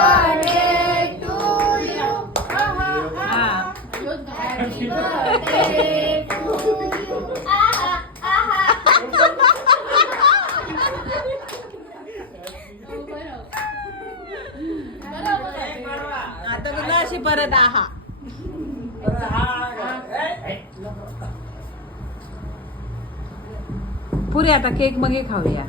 birthday to you. Happy birthday to you. आता तुला अशी परत आहा पुरी आता केक मग खाऊया.